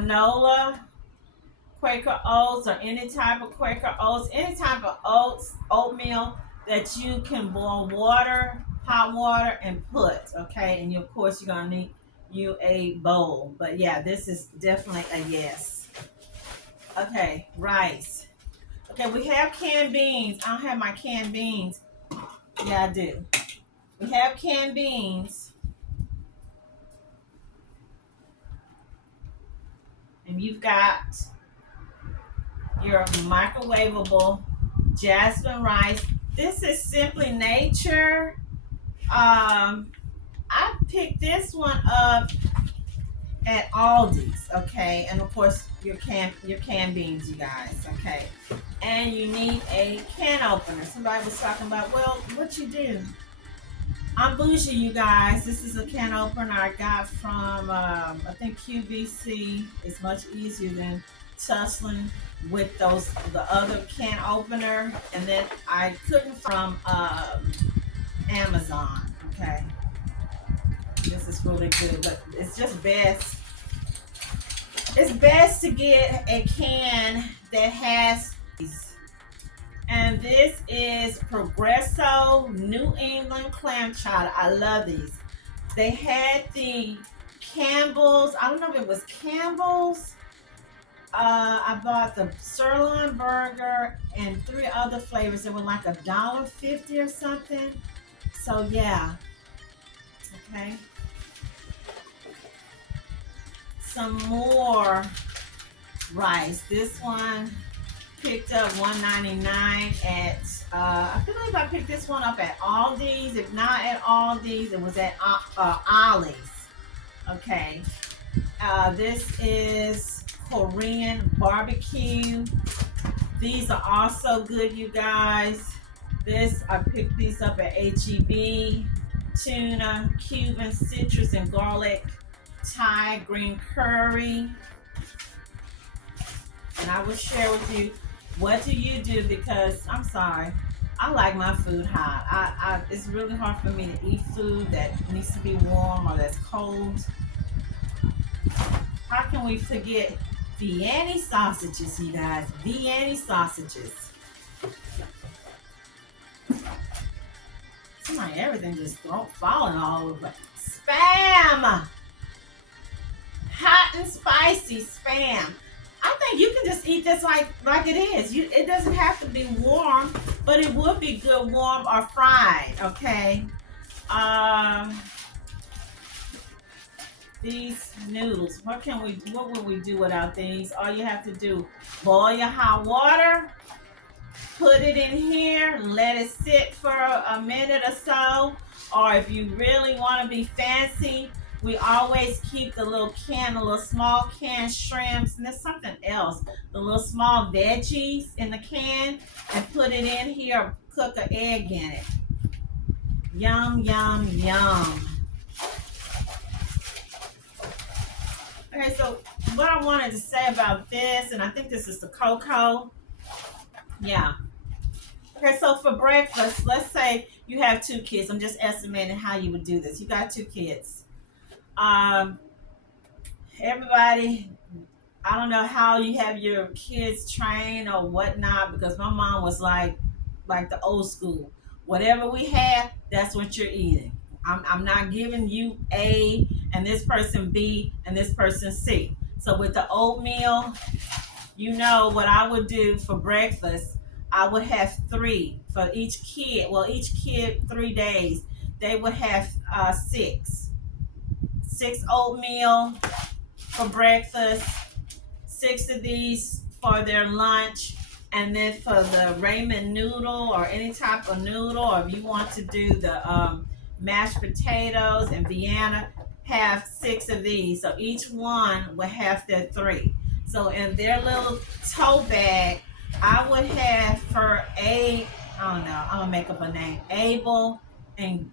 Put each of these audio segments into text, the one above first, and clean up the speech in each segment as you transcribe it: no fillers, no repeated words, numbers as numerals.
granola, Quaker oats, or any type of Quaker oats, any type of oats, oatmeal that you can boil water, hot water, and put. Okay, and of course you're gonna need you a bowl. But yeah, this is definitely a yes. Okay, rice. Okay, we have canned beans. I don't have my canned beans. Yeah, I do. We have canned beans, and you've got your microwavable jasmine rice. This is Simply Nature. I picked this one up at Aldi's, okay, and of course your canned beans, you guys, okay, and you need a can opener. Somebody was talking about, well, what you do? I'm bougie, you guys. This is a can opener I got from I think QVC. It's much easier than tussling with the other can opener, and then I couldn't from Amazon. Okay, this is really good, but it's just best. It's best to get a can that has these. And this is Progresso New England Clam Chowder. I love these. They had the Campbell's. I don't know if it was Campbell's. I bought the sirloin burger and three other flavors. They were like $1.50 or something. So yeah. Okay. Some more rice. This one picked up $1.99 at I believe I picked this one up at Aldi's. If not at Aldi's, it was at Ollie's. Okay. This is Korean barbecue. These are also good, you guys. This I picked these up at HEB. Tuna, Cuban citrus and garlic, Thai green curry. And I will share with you what do you do, because I'm sorry, I like my food hot. It's really hard for me to eat food that needs to be warm or that's cold. How can we forget Vienna sausages, you guys? Vienna sausages. Seems like everything just falling all over. Spam! Hot and spicy spam. I think you can just eat this like it is. It doesn't have to be warm, but it would be good warm or fried. Okay. These noodles. What would we do without these? All you have to do, boil your hot water, put it in here, let it sit for a minute or so. Or if you really want to be fancy, we always keep the little small can shrimps, and there's something else, the little small veggies in the can, and put it in here, cook an egg in it. Yum, yum, yum. Okay, so what I wanted to say about this, and I think this is the cocoa. Yeah. Okay, so for breakfast, let's say you have two kids. I'm just estimating how you would do this. You got two kids. Everybody, I don't know how you have your kids trained or whatnot, because my mom was like the old school. Whatever we have, that's what you're eating. I'm not giving you A and this person B and this person C. So with the oatmeal, you know what I would do for breakfast. I would have three for each kid. Well, each kid 3 days, they would have six oatmeal for breakfast, six of these for their lunch, and then for the ramen noodle or any type of noodle, or if you want to do the mashed potatoes and Vienna, have six of these. So each one will have their three. So in their little tote bag, I would have for I don't know, I'm gonna make up a name, Abel and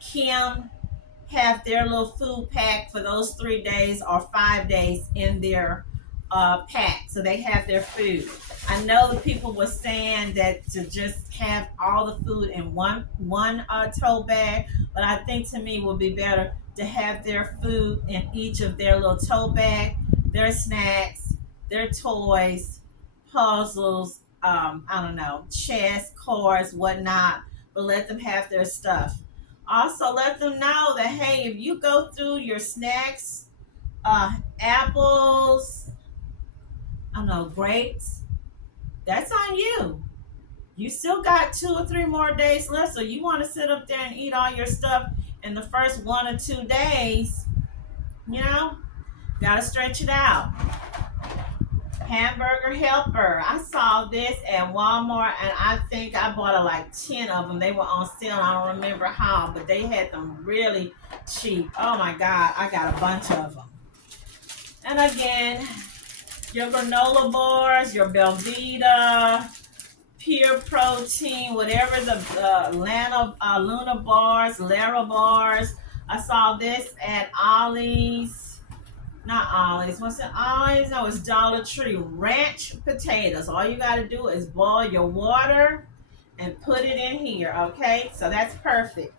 Kim, have their little food pack for those 3 days or 5 days in their pack, so they have their food. I know the people were saying that to just have all the food in one tote bag, but I think to me it would be better to have their food in each of their little tote bag, their snacks, their toys, puzzles, I don't know, chess, cards, whatnot, but let them have their stuff. Also, let them know that, hey, if you go through your snacks, apples, I don't know, grapes, that's on you. You still got 2 or 3 more days left, so you want to sit up there and eat all your stuff in the first 1 or 2 days, you know, gotta stretch it out. Hamburger helper. I saw this at Walmart and I think I bought like 10 of them. They were on sale. I don't remember how, but they had them really cheap. Oh my God, I got a bunch of them. And again, your granola bars, your Belvita, pure protein, whatever the Luna bars, Lara bars. I saw this at Ollie's. Not Ollie's. What's it? Ollie's? No, it's Dollar Tree. Ranch potatoes. All you got to do is boil your water and put it in here. Okay, so that's perfect.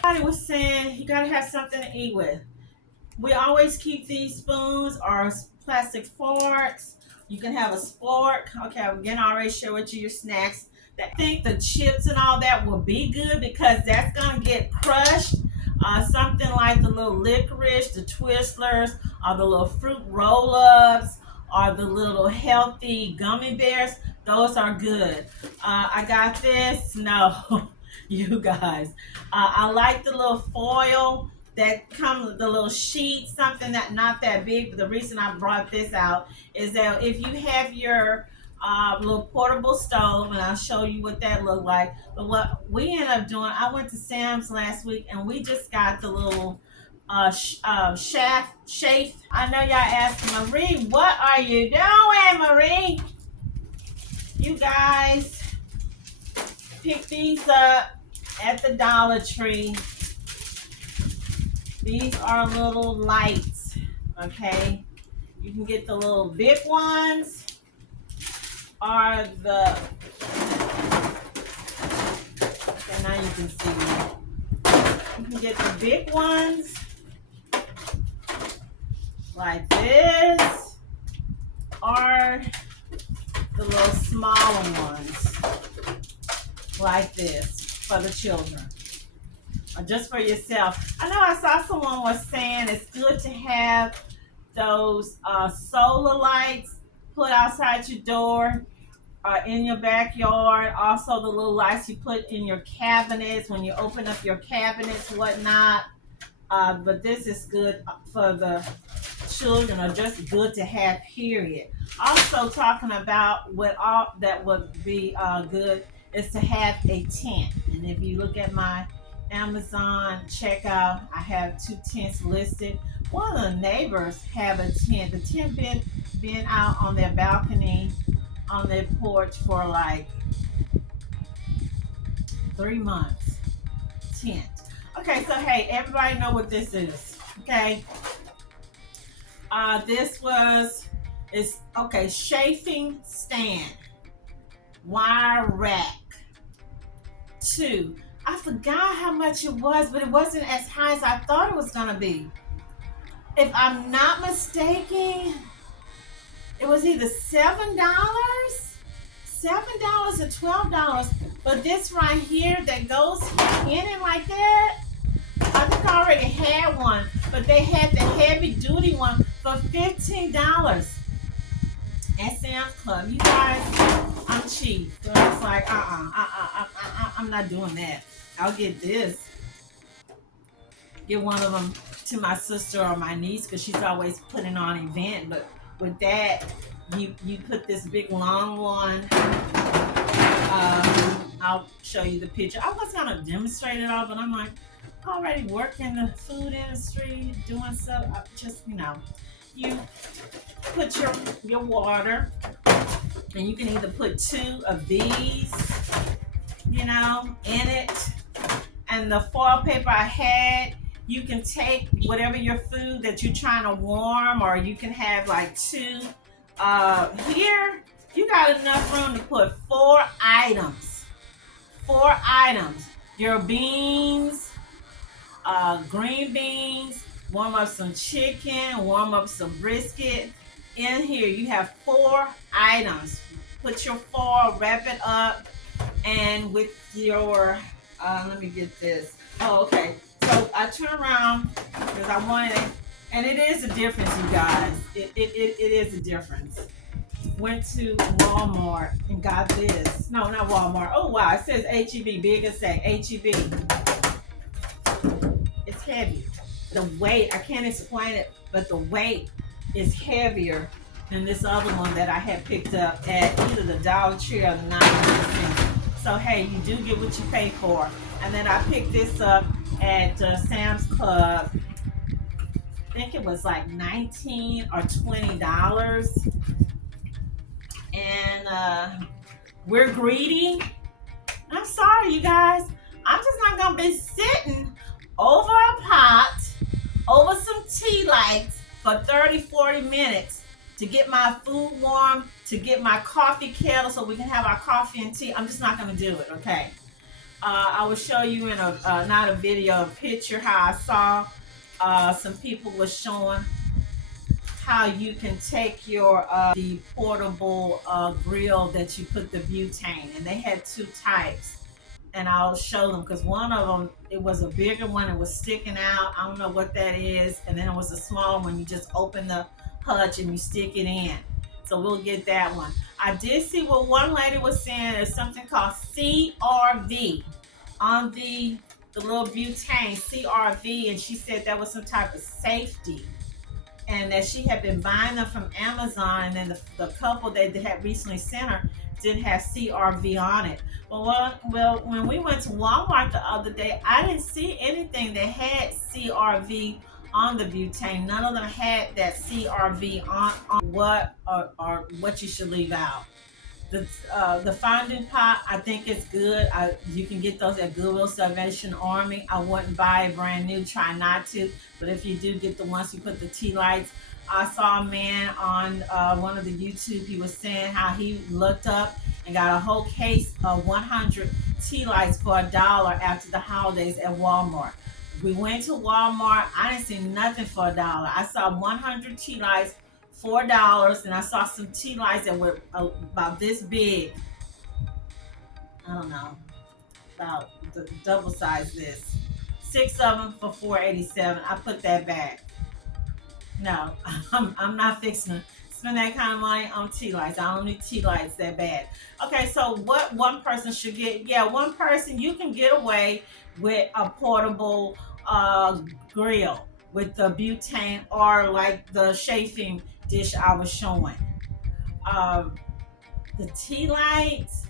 Somebody was saying you got to have something to eat with. We always keep these spoons or plastic forks. You can have a spork. Okay, I'm getting already share with you your snacks. I think the chips and all that will be good because that's gonna get crushed. Something like the little licorice, the Twizzlers, or the little fruit roll-ups, or the little healthy gummy bears. Those are good. I got this. No, you guys. I like the little foil that comes with the little sheet, something that not that big. But the reason I brought this out is that if you have your little portable stove, and I'll show you what that looked like. But what we ended up doing, I went to Sam's last week, and we just got the little shaft. I know y'all asking, Marie, what are you doing, Marie? You guys pick these up at the Dollar Tree. These are little lights, okay? You can get the little big ones or the, okay, now you can see. You can get the big ones like this or the little smaller ones like this for the children. Or just for yourself. I know I saw someone was saying it's good to have those solar lights put outside your door in your backyard. Also the little lights you put in your cabinets when you open up your cabinets, whatnot. But this is good for the children, or just good to have, period. Also talking about what all that would be good is to have a tent. And if you look at my Amazon checkout, I have 2 tents listed. One of the neighbors have a tent. The tent been out on their balcony, on their porch for like 3 months. Tent. Okay, so hey, everybody know what this is. Okay. This is okay, chafing stand. Wire rack. 2. I forgot how much it was, but it wasn't as high as I thought it was gonna be. If I'm not mistaken, it was either $7, $7 or $12. But this right here that goes in it like that, I think I already had one, but they had the heavy duty one for $15 at Sam's Club. You guys, I'm cheap. So it's like, I'm not doing that. I'll get this. Get one of them to my sister or my niece because she's always putting on an event. But with that, you put this big long one. I'll show you the picture. I was gonna demonstrate it all, but I'm like, already working in the food industry, doing stuff. Just you put your water, and you can either put 2 of these, in it. And the foil paper I had, you can take whatever your food that you're trying to warm, or you can have like 2. Here, you got enough room to put 4 items. 4 items. Your beans, green beans, warm up some chicken, warm up some brisket. In here, you have 4 items. Put your 4, wrap it up, and with your, let me get this. Oh, okay. So I turn around because I wanted it, and it is a difference, you guys. It is a difference. Went to Walmart and got this. No, not Walmart. Oh wow, it says HEB. Big and say HEB. It's heavy. The weight, I can't explain it, but the weight is heavier than this other one that I had picked up at either the Dollar Tree or the 99 cents. So hey, you do get what you pay for. And then I picked this up at Sam's Club. I think it was like $19 or $20. And we're greedy. I'm sorry, you guys. I'm just not gonna be sitting over a pot, over some tea lights for 30, 40 minutes to get my food warm, to get my coffee kettle so we can have our coffee and tea. I'm just not gonna do it, okay? I will show you in a, not a video, a picture how I saw some people was showing how you can take your the portable grill that you put the butane, and they had 2 types, and I'll show them because one of them, it was a bigger one, it was sticking out. I don't know what that is. And then it was a smaller one, you just open the hutch and you stick it in. So we'll get that one. I did see what one lady was saying, there's something called CRV on the little butane, CRV, and she said that was some type of safety, and that she had been buying them from Amazon, and then the couple that they had recently sent her didn't have CRV on it. Well, when we went to Walmart the other day, I didn't see anything that had CRV on the butane. None of them had that CRV on what or what you should leave out. The fondue pot, I think it's good. You can get those at Goodwill, Salvation Army. I wouldn't buy it brand new. Try not to. But if you do get the ones you put the tea lights, I saw a man on one of the YouTube. He was saying how he looked up and got a whole case of 100 tea lights for $1 after the holidays at Walmart. We went to Walmart. I didn't see nothing for $1. I saw 100 tea lights, $4, and I saw some tea lights that were about this big. I don't know, about the double size this. 6 of them for $4.87. I put that back. No, I'm not fixing to spend that kind of money on tea lights. I don't need tea lights that bad. Okay, so what one person should get? Yeah, one person, you can get away with a portable grill with the butane or like the chafing dish I was showing. Um, the tea lights,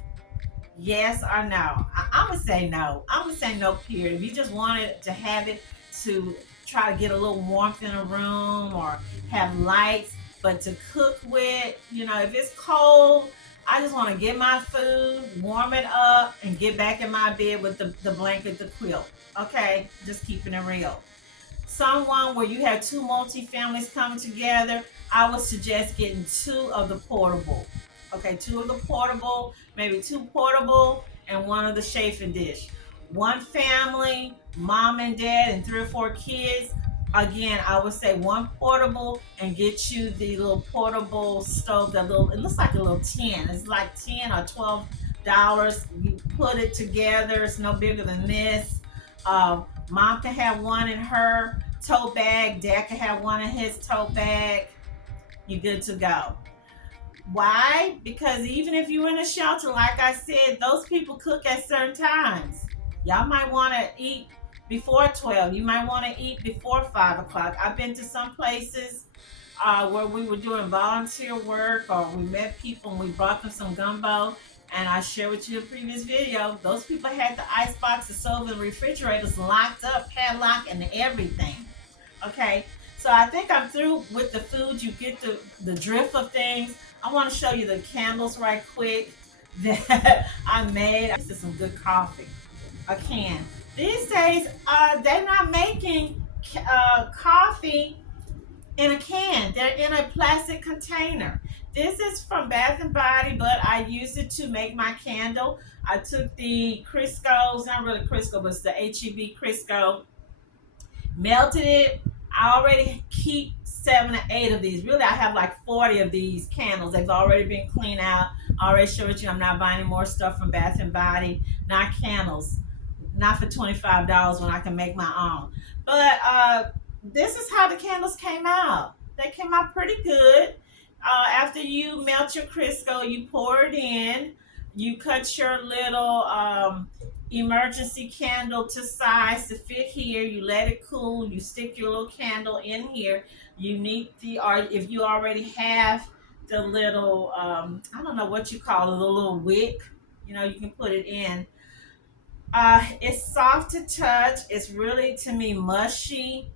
yes or no? I'm gonna say no. I'm gonna say no. Period. If you just wanted to have it to try to get a little warmth in a room or have lights, but to cook with, if it's cold, I just want to get my food, warm it up, and get back in my bed with the blanket, the quilt. Okay, just keeping it real. Someone where you have 2 multi-families coming together, I would suggest getting 2 of the portable. Okay, 2 of the portable, maybe 2 portable and 1 of the chafing dish. One family, mom and dad, and 3 or 4 kids. Again, I would say 1 portable and get you the little portable stove. It looks like a little tin. It's like $10 or $12. You put it together. It's no bigger than this. Mom can have one in her tote bag. Dad can have one in his tote bag. You're good to go. Why? Because even if you're in a shelter, like I said, those people cook at certain times. Y'all might want to eat before 12. You might want to eat before 5 o'clock. I've been to some places where we were doing volunteer work, or we met people and we brought them some gumbo. And I shared with you a previous video. Those people had the ice box, the stove, and refrigerators locked up, padlocked, and everything. Okay, so I think I'm through with the food. You get the drift of things. I want to show you the candles right quick that I made. This is some good coffee. A can. These days, they're not making coffee in a can. They're in a plastic container. This is from Bath and Body, but I used it to make my candle. I took the Crisco's, not really Crisco, but it's the HEB Crisco, melted it. I already keep 7 or 8 of these. Really, I have like 40 of these candles. They've already been cleaned out. I already showed you I'm not buying any more stuff from Bath and Body. Not candles. Not for $25 when I can make my own. But this is how the candles came out. They came out pretty good. After you melt your Crisco, you pour it in. You cut your little emergency candle to size to fit here. You let it cool. You stick your little candle in here. You need or if you already have the little, I don't know what you call it, the little wick, you can put it in. It's soft to touch. It's really, to me, mushy.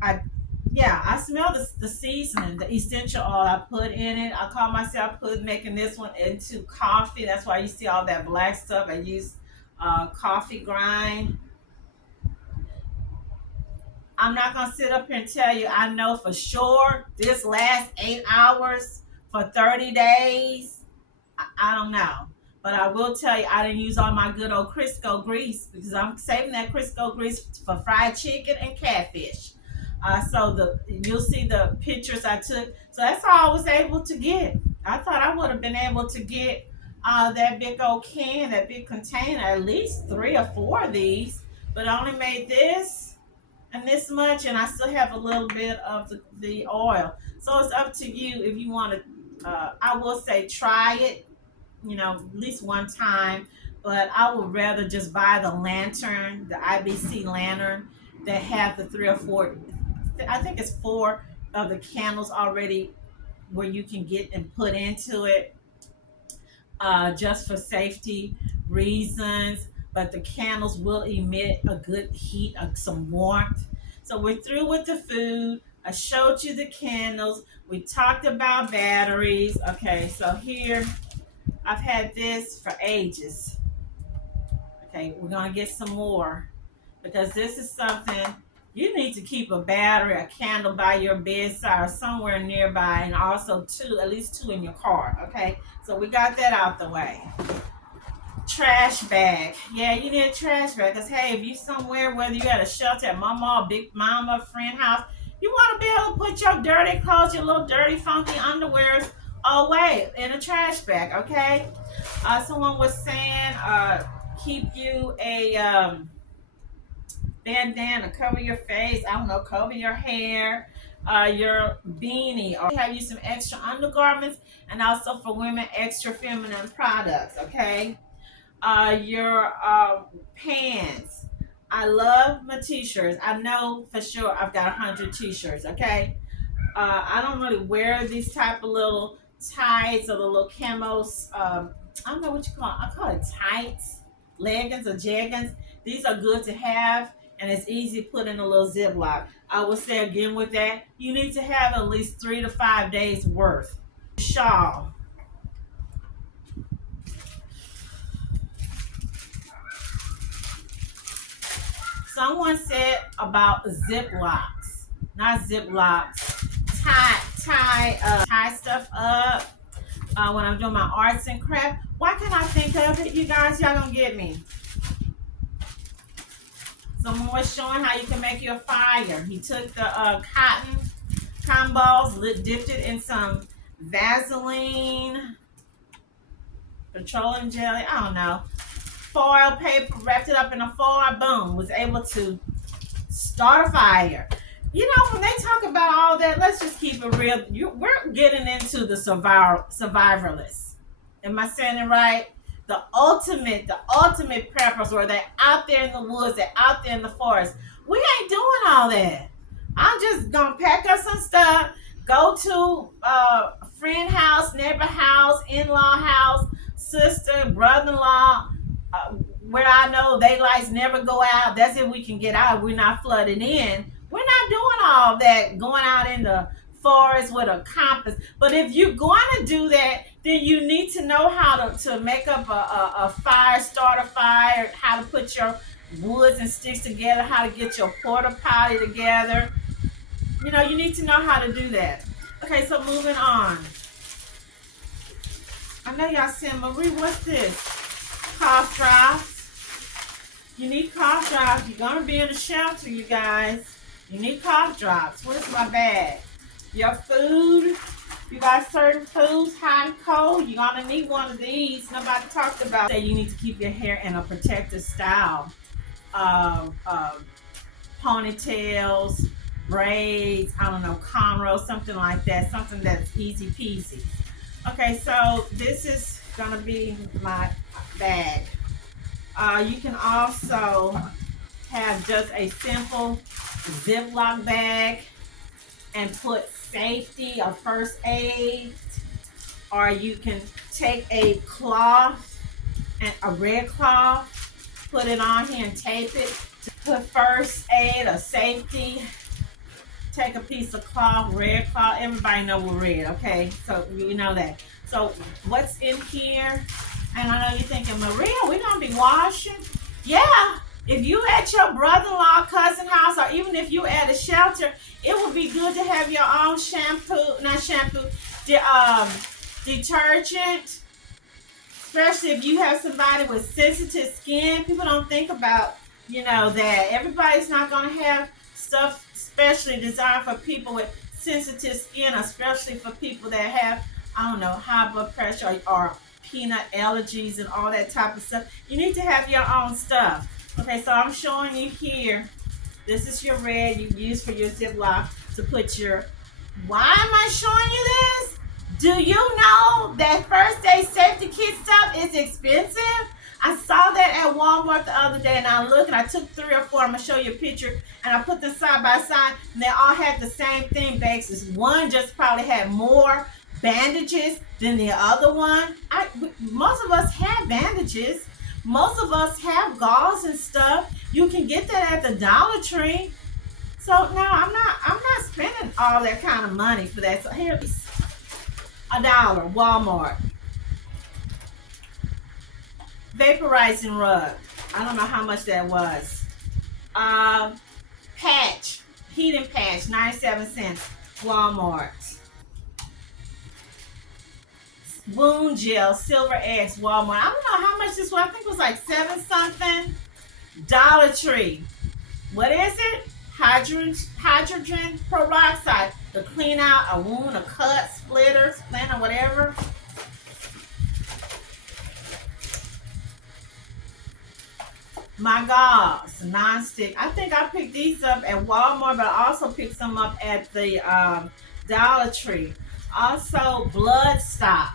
I Yeah, I smell the seasoning, the essential oil I put in it. I call myself making this one into coffee. That's why you see all that black stuff. I use coffee grind. I'm not gonna sit up here and tell you I know for sure this lasts 8 hours for 30 days. I don't know. But I will tell you, I didn't use all my good old Crisco grease because I'm saving that Crisco grease for fried chicken and catfish. So you'll see the pictures I took. So that's all I was able to get. I thought I would have been able to get that big old can, that big container, at least 3 or 4 of these. But I only made this and this much, and I still have a little bit of the oil. So it's up to you if you want to. I will say try it, at least one time. But I would rather just buy the lantern, the IBC lantern that have the 3 or 4. I think it's 4 of the candles already where you can get and put into it, just for safety reasons. But the candles will emit a good heat, some warmth. So we're through with the food. I showed you the candles. We talked about batteries. Okay, so here I've had this for ages. Okay, we're gonna get some more because this is something you need to keep a battery, a candle by your bedside or somewhere nearby, and also at least two in your car. Okay, so we got that out the way. Trash bag. Yeah, you need a trash bag because hey, if you somewhere, whether you at a shelter, at mama, or big mama, friend house, you want to be able to put your dirty clothes, your little dirty, funky underwears away in a trash bag. Okay. Someone was saying, keep you a bandana, cover your face. I don't know, cover your hair, your beanie, or have you some extra undergarments, and also for women, extra feminine products. Okay. Your pants. I love my t-shirts. I know for sure I've got 100 t-shirts. Okay. I don't really wear these type of little tights or the little camos. I don't know what you call it. I call it tights, leggings or jeggings. These are good to have, and it's easy to put in a little Ziploc. I would say again with that, you need to have at least 3 to 5 days worth. Shawl. Someone said about Ziplocs, not Ziplocs. Tie stuff up when I'm doing my arts and crafts. Why can't I think of it, you guys? Y'all gonna get me. Someone was showing how you can make your fire. He took the cotton balls, dipped it in some Vaseline, petroleum jelly, I don't know, foil paper, wrapped it up in a foil, boom, was able to start a fire. When they talk about all that, let's just keep it real. We're getting into the survivalists. Am I saying it right? The ultimate preppers, where they're out there in the woods, they're out there in the forest. We ain't doing all that. I'm just gonna pack up some stuff, go to a friend house, neighbor house, in-law house, sister, brother-in-law, where I know they lights never go out. That's if we can get out. We're not flooded in. We're not doing all that, going out in the forest with a compass. But if you're going to do that, then you need to know how to make up a fire, start a fire, how to put your woods and sticks together, how to get your porta potty together. You need to know how to do that. Okay, so moving on. I know y'all saying, Marie, what's this? Cough drops. You need cough drops. You're gonna be in a shelter, you guys. You need cough drops. Where's my bag? Your food. You got certain foods, hot and cold. You're gonna need one of these. Nobody talked about that. You need to keep your hair in a protective style. Of ponytails, braids, I don't know, cornrows, something like that. Something that's easy peasy. Okay, so this is gonna be my bag. You can also have just a simple Ziploc bag and put safety or first aid, or you can take a cloth and a red cloth, put it on here and tape it. Put first aid or safety. Take a piece of cloth, red cloth. Everybody know we're red, okay? So you know that. So what's in here? And I know you're thinking, Maria, we're gonna be washing. Yeah. If you at your brother-in-law, cousin house, or even if you at a shelter, it would be good to have your own detergent. Especially if you have somebody with sensitive skin. People don't think about, that everybody's not gonna have stuff specially designed for people with sensitive skin, especially for people that have, I don't know, high blood pressure or peanut allergies and all that type of stuff. You need to have your own stuff. Okay, so I'm showing you here. This is your red you use for your Ziploc to put your. Why am I showing you this? Do you know that first aid safety kit stuff is expensive? I saw that at Walmart the other day, and I looked and I took 3 or 4. I'm gonna show you a picture, and I put them side by side, and they all had the same thing. Basis one just probably had more bandages than the other one. Most of us have bandages. Most of us have gauze and stuff. You can get that at the Dollar Tree. So no, I'm not spending all that kind of money for that. So here's $1, Walmart. Vaporizing rug. I don't know how much that was. Patch, heating patch, 97 cents, Walmart. Wound gel, silver eggs, Walmart. I don't know how much this was. I think it was like 7 something. Dollar Tree. What is it? Hydrogen peroxide to clean out a wound, a cut, splint, or whatever. My gauze, non-stick. I think I picked these up at Walmart, but I also picked some up at the Dollar Tree. Also, blood stop.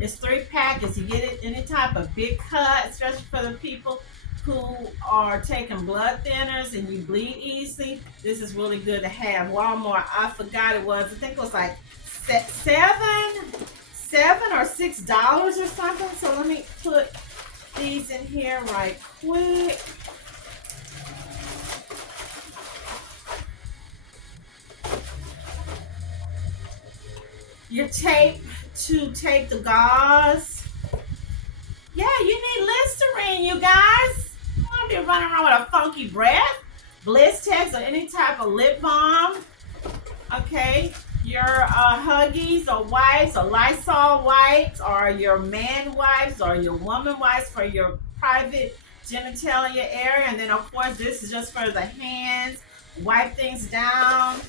It's 3 packets. You get it any type of big cut, especially for the people who are taking blood thinners and you bleed easily. This is really good to have. Walmart, I forgot it was. I think it was like $7 or $6 or something. So let me put these in here right quick. Your tape to tape the gauze. Yeah, you need Listerine, you guys. You want to be running around with a funky breath. Blistex or any type of lip balm. Okay, your Huggies or wipes or Lysol wipes or your man wipes or your woman wipes for your private genitalia area. And then, of course, this is just for the hands. Wipe things down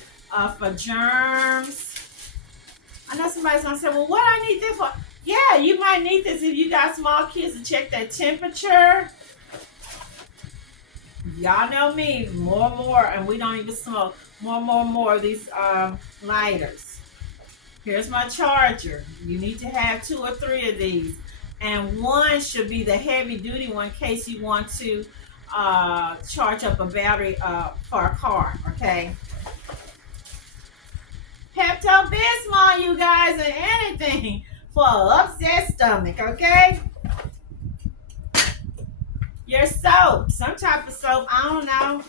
for germs. I know somebody's going to say, well, what do I need this for? Yeah, you might need this if you got small kids to check their temperature. Y'all know me, more, and we don't even smoke. More of these lighters. Here's my charger. You need to have 2 or 3 of these. And one should be the heavy duty one in case you want to charge up a battery for a car, okay? Pepto-Bismol, you guys, and anything for an upset stomach, okay? Your soap, some type of soap, I don't know.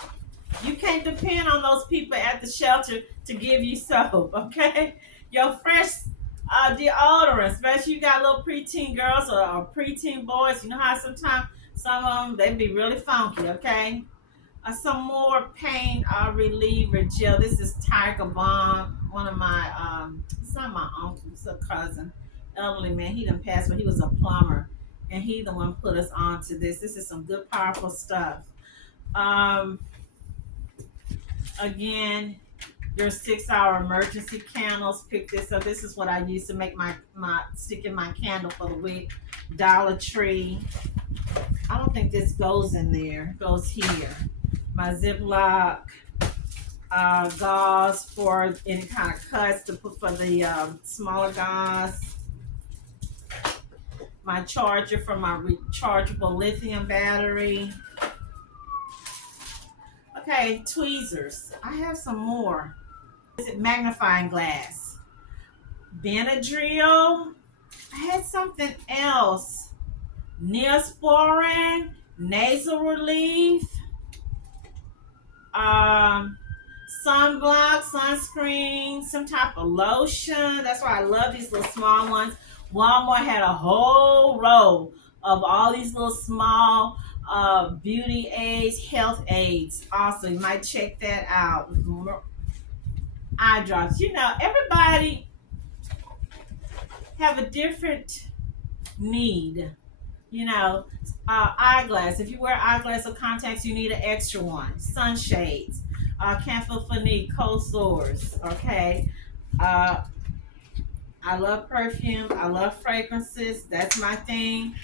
You can't depend on those people at the shelter to give you soap, okay? Your fresh deodorant, especially you got little preteen girls or preteen boys. You know how sometimes some of them, they be really funky, okay? Some more pain reliever gel. This is Tiger Balm. One of my, it's not my uncle, it's a cousin, elderly man. He done passed, but he was a plumber. and he the one put us onto this. This is some good, powerful stuff. Um, Again, your 6-hour emergency candles. Pick this up. This is what I use to make my stick in my candle for the week. Dollar Tree. I don't think this goes in there. It goes here. My Ziploc gauze for any kind of cuts to put for the smaller gauze. My charger for my rechargeable lithium battery. Okay, tweezers. I have some more. Is it magnifying glass? Benadryl. I had something else. Neosporin, nasal relief, sunblock, sunscreen, some type of lotion. That's why I love these little small ones. Walmart had a whole row of all these little small beauty aids, health aids. Also, you might check that out. Eye drops. You know, everybody have a different need. You know, eyeglass. If you wear eyeglass or contacts, you need an extra one. Sunshades. Camphophony, cold sores. Okay. I love perfume. I love fragrances. That's my thing.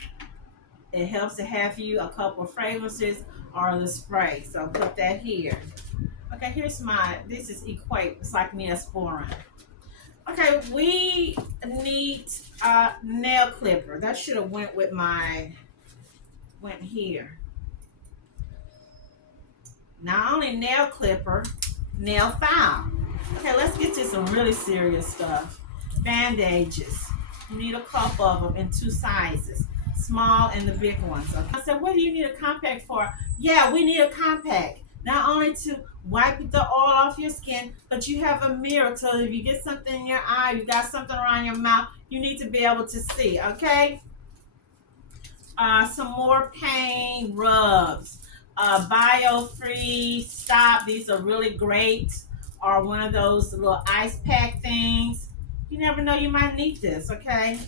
It helps to have you a couple of fragrances or the spray. So put that here. Okay, here's this is Equate. It's like Neosporin. Okay, we need a nail clipper. That should have went here. Not only nail clipper, nail file. Okay, let's get to some really serious stuff. Bandages. You need a couple of them in 2 sizes. Small and the big ones. Okay? I said, what do you need a compact for? Yeah, we need a compact. Not only to wipe the oil off your skin, but you have a mirror, so if you get something in your eye, you got something around your mouth, you need to be able to see, okay? Some more pain rubs. Biofree Stop. These are really great. Or one of those little ice pack things. You never know, you might need this, okay?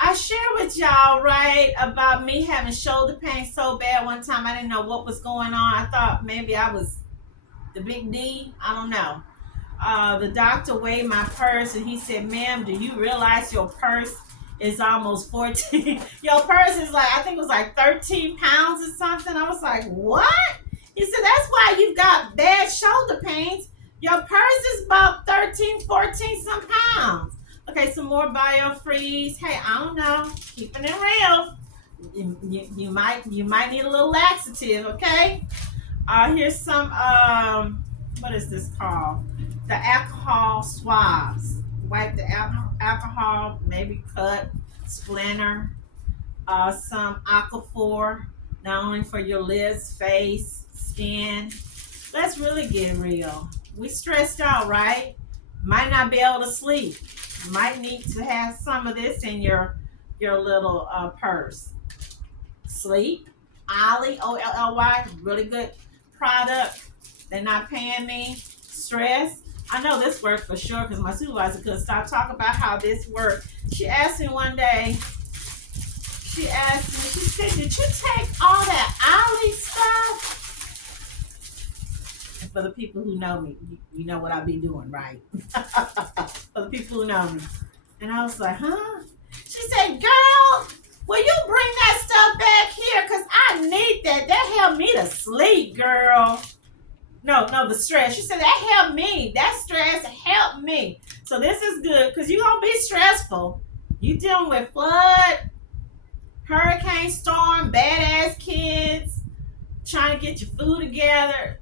I shared with y'all, right, about me having shoulder pain so bad one time. I didn't know what was going on. I thought maybe I was the big D. I don't know. The doctor weighed my purse and he said, ma'am, do you realize your purse is almost 14? Your purse is like, I think it was like 13 pounds or something. I was like, what? He said, that's why you've got bad shoulder pains. Your purse is about 13, 14 some pounds. Okay, some more Biofreeze. Hey, I don't know. Keeping it real. You might need a little laxative, okay? Here's some, what is this called? The alcohol swabs. Wipe the alcohol, maybe cut, splinter. Some Aquaphor, not only for your lips, face, skin. Let's really get real. We stressed out, right? Might not be able to sleep. Might need to have some of this in your little purse. Sleep. Olly, Olly, really good product. They're not paying me. Stress. I know this worked for sure because my supervisor couldn't stop talking about how this worked. She asked me one day, she said, did you take all that Olly stuff? And for the people who know me, you know what I be doing, right? For the people who know me. And I was like, huh? She said, girl, will you bring that stuff back here? Because I need that. That helped me to sleep, girl. No, the stress. She said, that helped me. That stress helped me. So this is good because you're going to be stressful. You dealing with flood, hurricane storm, badass kids, trying to get your food together.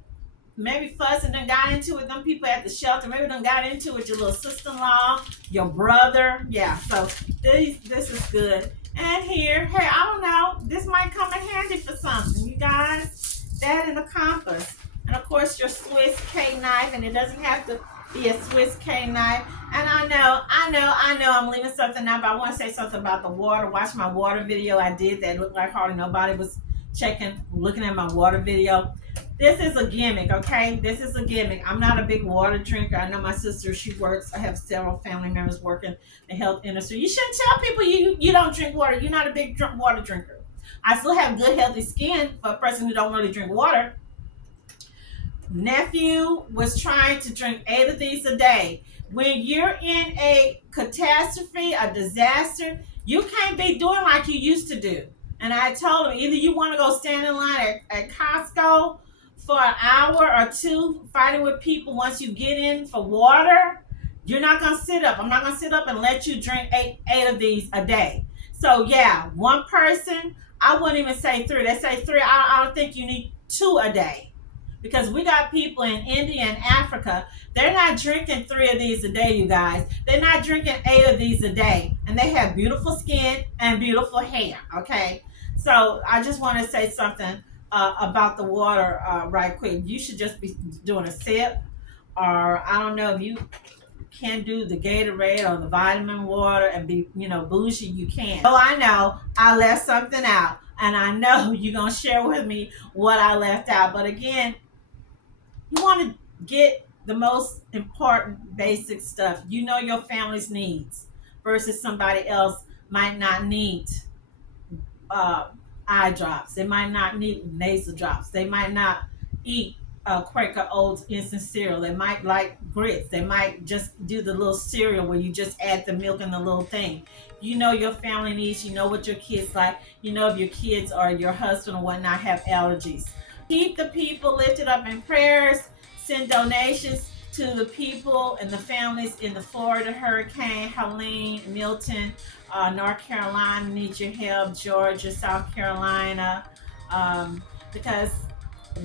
Maybe fussing done got into it. Them people at the shelter maybe done got into it. Your little sister-in-law, your brother. Yeah, so this is good. And here, hey, I don't know. This might come in handy for something, you guys. That and a compass. And of course your Swiss K knife. And it doesn't have to be a Swiss K knife. And I know I'm leaving something out, but I want to say something about the water. Watch my water video I did that looked like hardly nobody was looking at my water video. This is a gimmick, okay? This is a gimmick. I'm not a big water drinker. I know my sister, she works. I have several family members working the health industry. You shouldn't tell people you don't drink water. You're not a big water drinker. I still have good, healthy skin for a person who don't really drink water. Nephew was trying to drink 8 of these a day. When you're in a catastrophe, a disaster, you can't be doing like you used to do. And I told him, either you want to go stand in line at Costco for an hour or two fighting with people once you get in for water. You're not going to sit up. I'm not going to sit up and let you drink eight of these a day. So, yeah, one person, I wouldn't even say three. They say three. I don't think you need two a day, because we got people in India and Africa. They're not drinking 3 of these a day, you guys. They're not drinking 8 of these a day, and they have beautiful skin and beautiful hair. Okay, so I just want to say something about the water right quick. You should just be doing a sip, or I don't know if you can do the Gatorade or the vitamin water and be, bougie. You can. Oh, I know I left something out, and I know you're gonna share with me what I left out. But again, you want to get the most important basic stuff. You know your family's needs versus somebody else might not need uh, eye drops. They might not need nasal drops. They might not eat Quaker Oats instant cereal. They might like grits. They might just do the little cereal where you just add the milk in the little thing. You know your family needs. You know what your kids like. You know if your kids or your husband or whatnot have allergies. Keep the people lifted up in prayers. Send donations to the people and the families in the Florida hurricane, Helene, Milton, North Carolina need your help, Georgia, South Carolina, because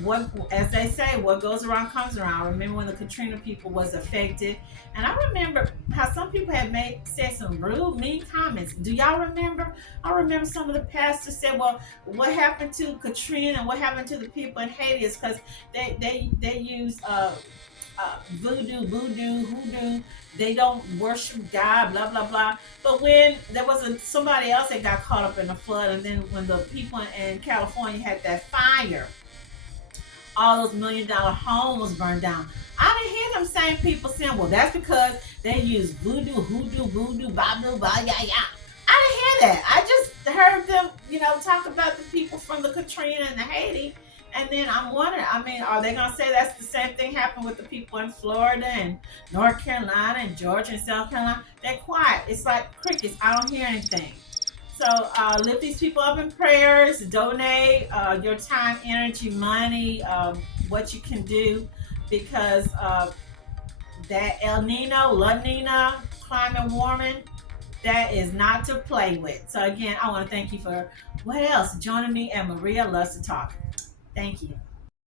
what, as they say, what goes around comes around. I remember when the Katrina people was affected, and I remember how some people had said some rude, mean comments. Do y'all remember? I remember some of the pastors said, "Well, what happened to Katrina and what happened to the people in Haiti is because they use hoodoo. They don't worship God, blah blah blah." But when there was somebody else that got caught up in the flood, and then when the people in California had that fire, all those $1 million homes burned down. I didn't hear them same people saying, "Well, that's because they use voodoo, babu, ba ya ya." I didn't hear that. I just heard them, talk about the people from the Katrina and the Haiti. And then I'm wondering, I mean, are they going to say that's the same thing happened with the people in Florida and North Carolina and Georgia and South Carolina? They're quiet. It's like crickets. I don't hear anything. So lift these people up in prayers, donate your time, energy, money, what you can do, because that El Nino, La Nina, climate warming, that is not to play with. So again, I want to thank you for what else? Joining me, and Maria loves to talk. Thank you.